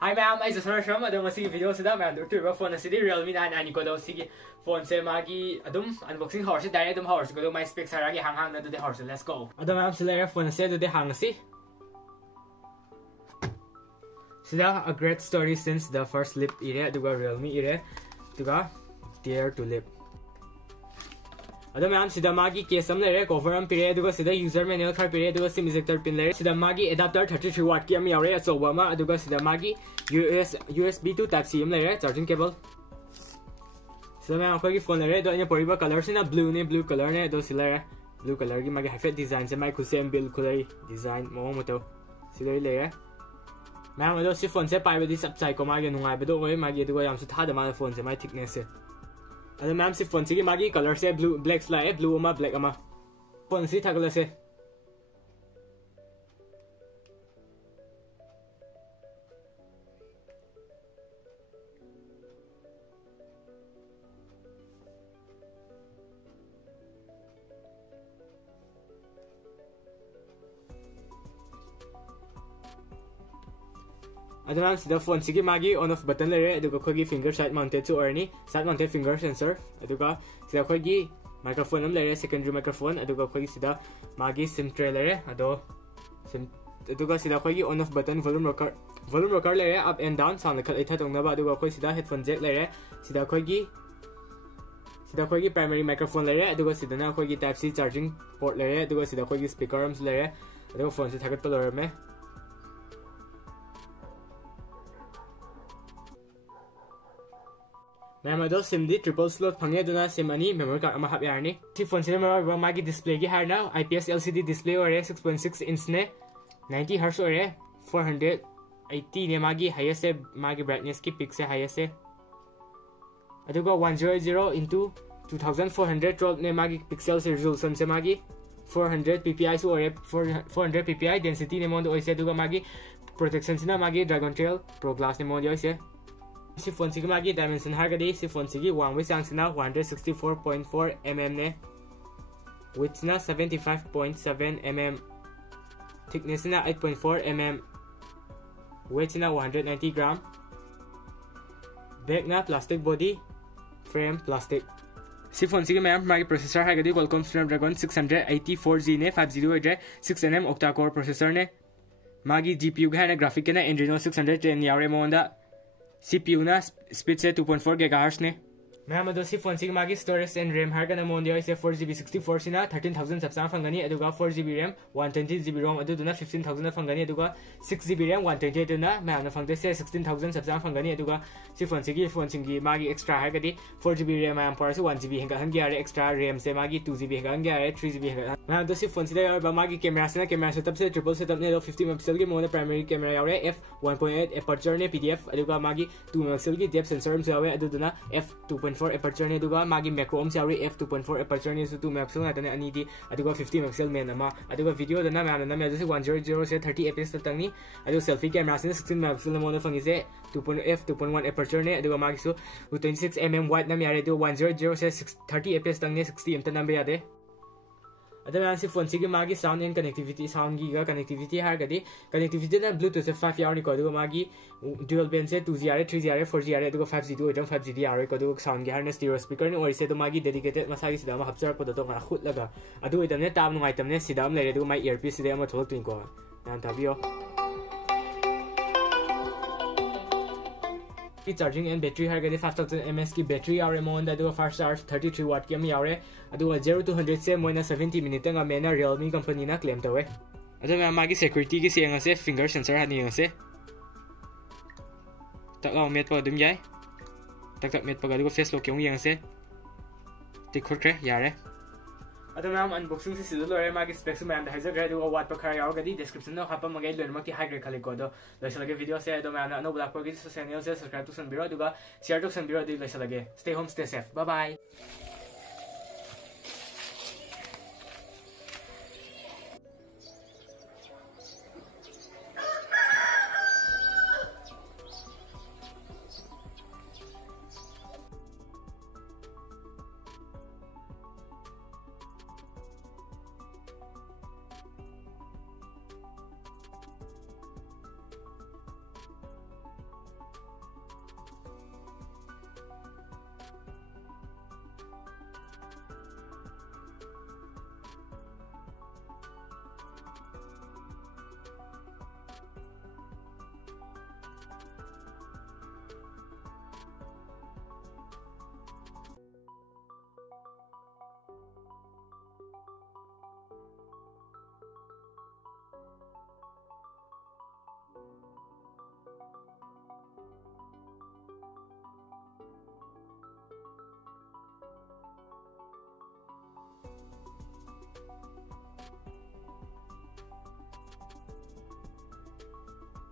Hi ma'am, I just heard from the video so that ma'am to phone the city Realme 9 ko do sige phone se magi adum unboxing horse direct adum horse ko do my specs haragi hang na do the horse. Let's go. Adum ma'am sila phone se do the hang si. Sida a great story since the first lip ire duga Realme ire duga dare to lip. Adum ma'am sida magi case am lere cover am pire duga sida user manual card pire duga sim ejector pin lere sida magi adapter 33 watt ki am yaure achoba ma aduga sida magi USB to type C am lere charging cable. Sida ma'am ko gi phone lere do anya poriba color sina blue ne blue color ne do sila blue color gi magi hafet design se mai khusem build khulai design mo moto sida lere ma'am ado si phone se pai badi sab chai ko magi nungai bedo oi magi duga yam si tha da ma phone se mai thickness se. Ada ma'am si phone si magi color se blue black slide blue ama black ama phone si thagala se Ada ma'am si phone si magi on off button lere aduga khogi finger side mounted to orni side mounted finger sensor aduga sida khogi microphone am lere secondary microphone aduga khogi sida magi sim tray lere ado sim aduga sida khogi on off button volume rocker lere up and down sound khat itha tongna ba aduga khoi sida headphone jack lere sida khogi primary microphone lere aduga sida na khogi type C charging port lere aduga sida khogi speaker arms lere aduga phone si thagat lore me ma'am ado SIMD triple slot phange duna SIM ani memory card ama hab yarni si phone se memory magi display gi har now IPS LCD display ore 6.6 inch ne 90 Hz ore 480 ne magi highest se magi brightness ki peak se highest se aduga 100 into 2412 ne magi pixel se resolution se magi 400 ppi so ore 400 ppi density ne mondo oise aduga magi protection sina magi Dragontrail Pro Glass ne mondo oise si phone si magi dimension hargadi si phone si wang wi sang sina 164.4 mm ne width na 75.7 mm thickness na 8.4 mm weight na 190 gram back na plastic body frame plastic si phone si ma'am magi processor hargadi Qualcomm Snapdragon 684G ne 508 6nm octa-core processor ne magi GPU ga na graphic na Adreno 610 yaure monda CPU na speed se 2.4 GHz ne ma'am ado si phone si magi storage and RAM har kana mondio ise 4GB 64 sina 13000 sabsang phangani aduga 4GB RAM 120GB ROM adu duna 15000 phangani aduga 6GB RAM 128 na ma'am na phangde se 16000 sabsang phangani aduga si phone si magi extra har gadi 4GB RAM ma'am par se 1GB henga hangi are extra RAM se magi 2GB henga hangi are 3GB henga ma'am ado si phone si da ba magi camera sina camera setup se triple setup ne 50 megapixel gi mona primary camera yaure f 1.8 aperture ne PDAF aduga magi 2 megapixel gi depth sensor se yawe adu duna f 2.4 aperture ne duga magi macro om yaure f 2.4 aperture ne su 2 megapixel na tane ani di aduga 50 megapixel main ama aduga video dana ma'am na me 100 se 30 fps tangni adu selfie camera sina 16 megapixel na mona fangi se 2.1 aperture ne aduga magi su 26 mm wide na yare du 100 se 30 fps tangne 60 m tanambe yade ada ma'am si phone si magi sound and connectivity sound gi ga connectivity har gadi connectivity na bluetooth se 5 yaar ni ko du magi dual band se 2G are 3G are 4G are du 5G du 5G are ko du sound gi har na stereo speaker ni or se du magi dedicated masagi sida ma hapchar ko do nga khut laga adu idam ne tam nungai tam ne sidam le du mai earpiece sida ma tholok tin ko nan tabio charging and battery har gadi 5000 mAh ki battery yaure monda du fast charge 33 watt ki am yaure adu 0 to 100 se moina 70 minute nga mena Realme company na claim tawe adu ma magi security gi se se finger sensor hani se tak law met pa dum yai tak met pa ga du face lock yung yang se tikor kre yare adu ma'am unboxing si sidu lore magi specs ma'am da haja grade watt pa khar yaw gadi description no hapa magai lor makti high grade khali ko do loisalage video se adu ma'am no black pro gi channel se subscribe to san biro duga share to san biro di loisalage stay home stay safe bye bye